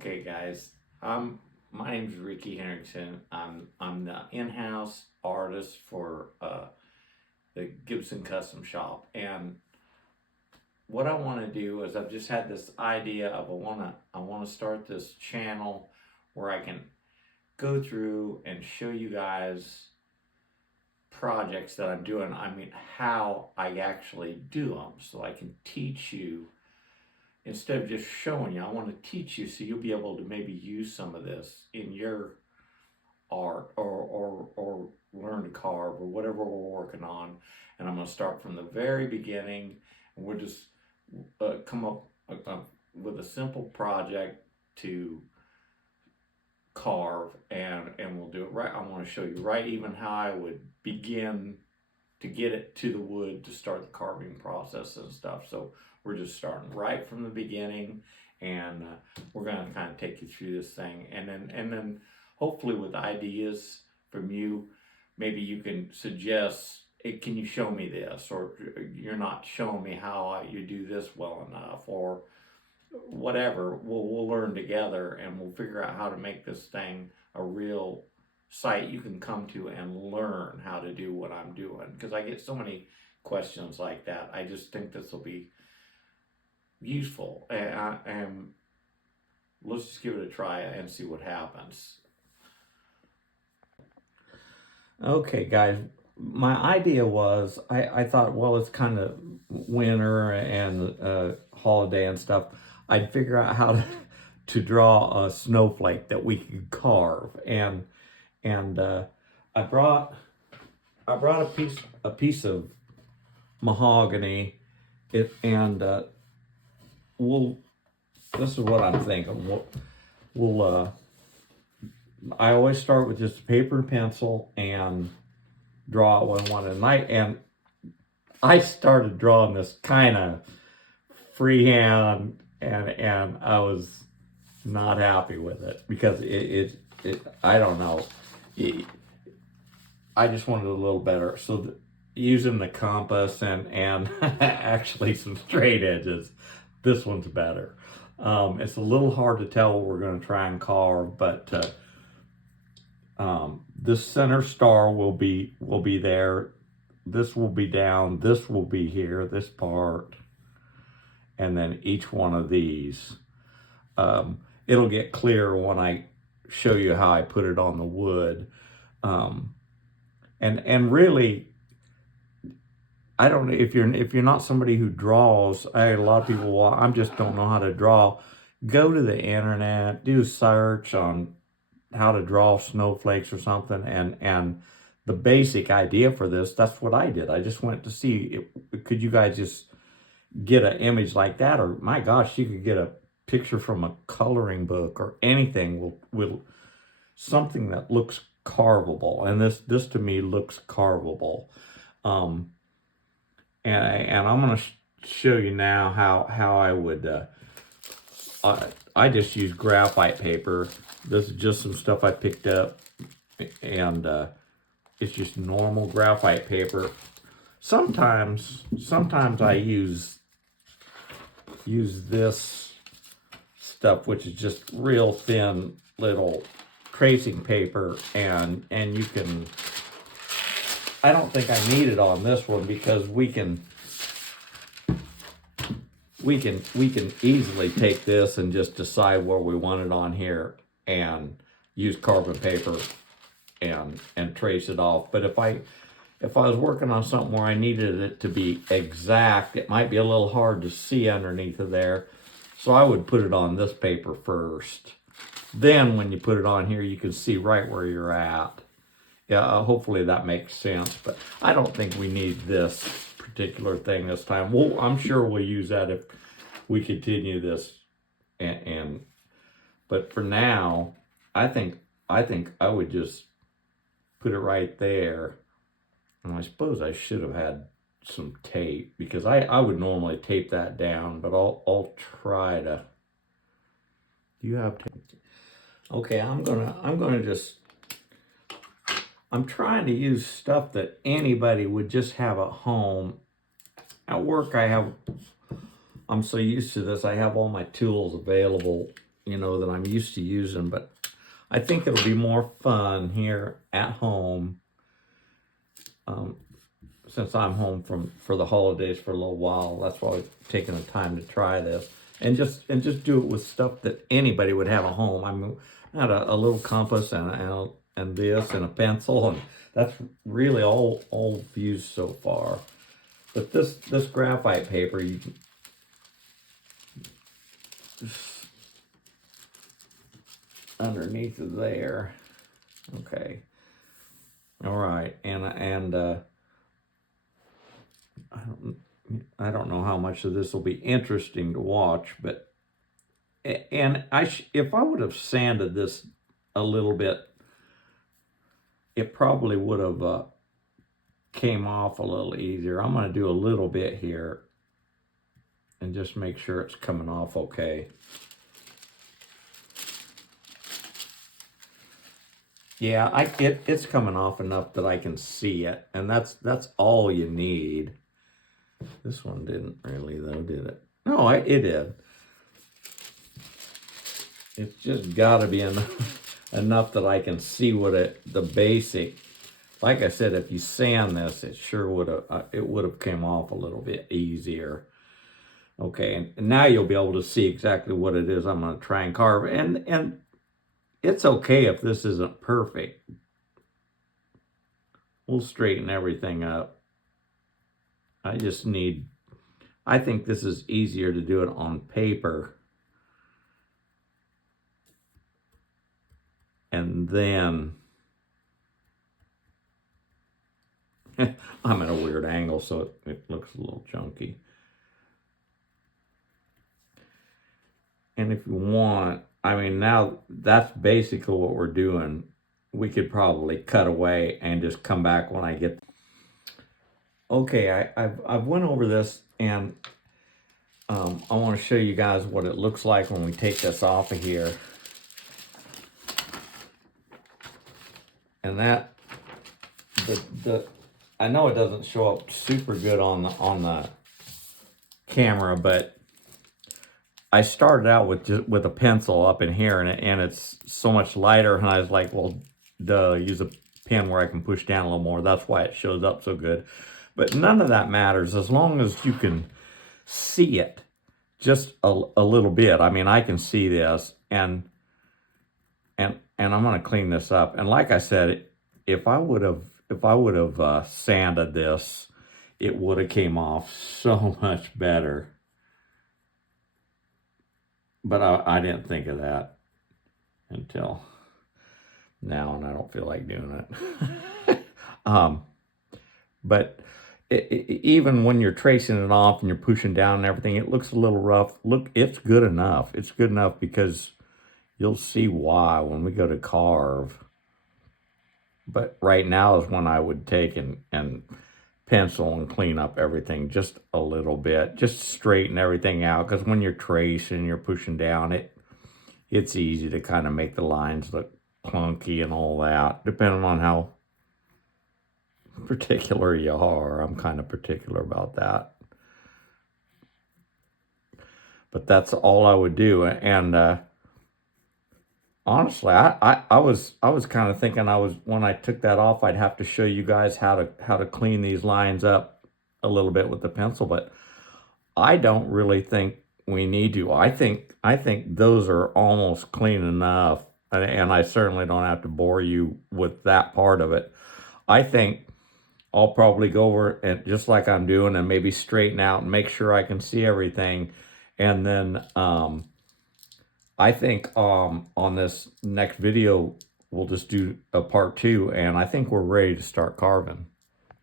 Okay, guys. My name is Ricky Henriksen. I'm the in-house artist for the Gibson Custom Shop, and what I want to do is I've just had this idea of I want to start this channel where I can go through and show you guys projects that I'm doing. I mean, how I actually do them, so I can teach you instead of just showing you. I want to teach you so you'll be able to maybe use some of this in your art or learn to carve or whatever we're working on. And I'm going to start from the very beginning, and we'll just come up with a simple project to carve, and we'll do it right. I want to show you right even how I would begin to get it to the wood to start the carving process and stuff. So we're just starting right from the beginning, and we're going to kind of take you through this thing, and then hopefully with ideas from you, maybe you can suggest, hey, can you show me this, or you're not showing me how you do this well enough, or whatever. We'll learn together, and we'll figure out how to make this thing a real site you can come to and learn how to do what I'm doing, because I get so many questions like that. I just think this will be useful, and let's just give it a try and see what happens. Okay, guys, my idea was I thought, well, it's kind of winter and holiday and stuff. I'd figure out how to draw a snowflake that we could carve, and I brought a piece of mahogany. This is what I'm thinking. I always start with just paper and pencil and draw what I want. And I started drawing this kind of freehand, and I was not happy with it because I don't know. I just wanted a little better. So using the compass and actually some straight edges, this one's better. It's a little hard to tell what we're going to try and carve, but this center star will be there. This will be down. This will be here, this part. And then each one of these. It'll get clearer when I show you how I put it on the wood. And really, I don't know if you're not somebody who draws. A lot of people, well, I just don't know how to draw. Go to the internet, do a search on how to draw snowflakes or something, and the basic idea for this, that's what I did. I just went to see, could you guys just get an image like that, or my gosh, you could get a picture from a coloring book or anything will something that looks carvable, and this to me looks carvable. And I'm going to show you now how I would. I just use graphite paper. This is just some stuff I picked up, and it's just normal graphite paper. Sometimes I use this stuff, which is just real thin little tracing paper, and you can. I don't think I need it on this one because we can easily take this and just decide where we want it on here and use carbon paper and trace it off. But if I was working on something where I needed it to be exact, it might be a little hard to see underneath of there. So I would put it on this paper first. Then when you put it on here, you can see right where you're at. Yeah, hopefully that makes sense, but I don't think we need this particular thing this time. Well, I'm sure we'll use that if we continue this, but for now, I think I would just put it right there. And I suppose I should have had some tape, because I would normally tape that down, but I'll try to. Do you have tape? Okay, I'm trying to use stuff that anybody would just have at home. At work, I'm so used to this, I have all my tools available that I'm used to using, but I think it'll be more fun here at home, since I'm home for the holidays for a little while. That's why I've taken the time to try this, and just do it with stuff that anybody would have at home. I mean, I had a little compass and this and a pencil, and that's really all I've used so far. But this graphite paper, you can just underneath there. Okay. All right, and I don't know how much of this will be interesting to watch, but if I would have sanded this a little bit, it probably would have came off a little easier. I'm going to do a little bit here and just make sure it's coming off okay. Yeah, it's coming off enough that I can see it, and that's all you need. This one didn't really, though, did it? No, it did. It's just got to be enough that I can see the basic. Like I said, if you sand this, it sure would have came off a little bit easier. Okay, and now you'll be able to see exactly what it is I'm going to try and carve. And it's okay if this isn't perfect. We'll straighten everything up. I think this is easier to do it on paper. And then, I'm at a weird angle, so it looks a little chunky. And if you want, I mean, now that's basically what we're doing. We could probably cut away and just come back when I get. Okay, I've went over this, and I want to show you guys what it looks like when we take this off of here. And that I know it doesn't show up super good on the camera, but I started out with a pencil up in here, and it's so much lighter, and I was like, well, duh, use a pen where I can push down a little more. That's why it shows up so good. But none of that matters as long as you can see it just a little bit. I mean, I can see this, and I'm going to clean this up. And like I said, if I would have sanded this, it would have came off so much better. But I didn't think of that until now, and I don't feel like doing it. But even when you're tracing it off and you're pushing down and everything, it looks a little rough. Look, it's good enough. It's good enough because you'll see why when we go to carve. But right now is when I would take and pencil and clean up everything just a little bit. Just straighten everything out, because when you're tracing, you're pushing down, it's easy to kind of make the lines look clunky and all that, depending on how particular you are. I'm kind of particular about that. But that's all I would do. And honestly, I was kind of thinking when I took that off, I'd have to show you guys how to clean these lines up a little bit with the pencil, but I don't really think we need to. I think those are almost clean enough, and I certainly don't have to bore you with that part of it. I think I'll probably go over and just like I'm doing, and maybe straighten out and make sure I can see everything, and then I think on this next video we'll just do a part 2, and I think we're ready to start carving.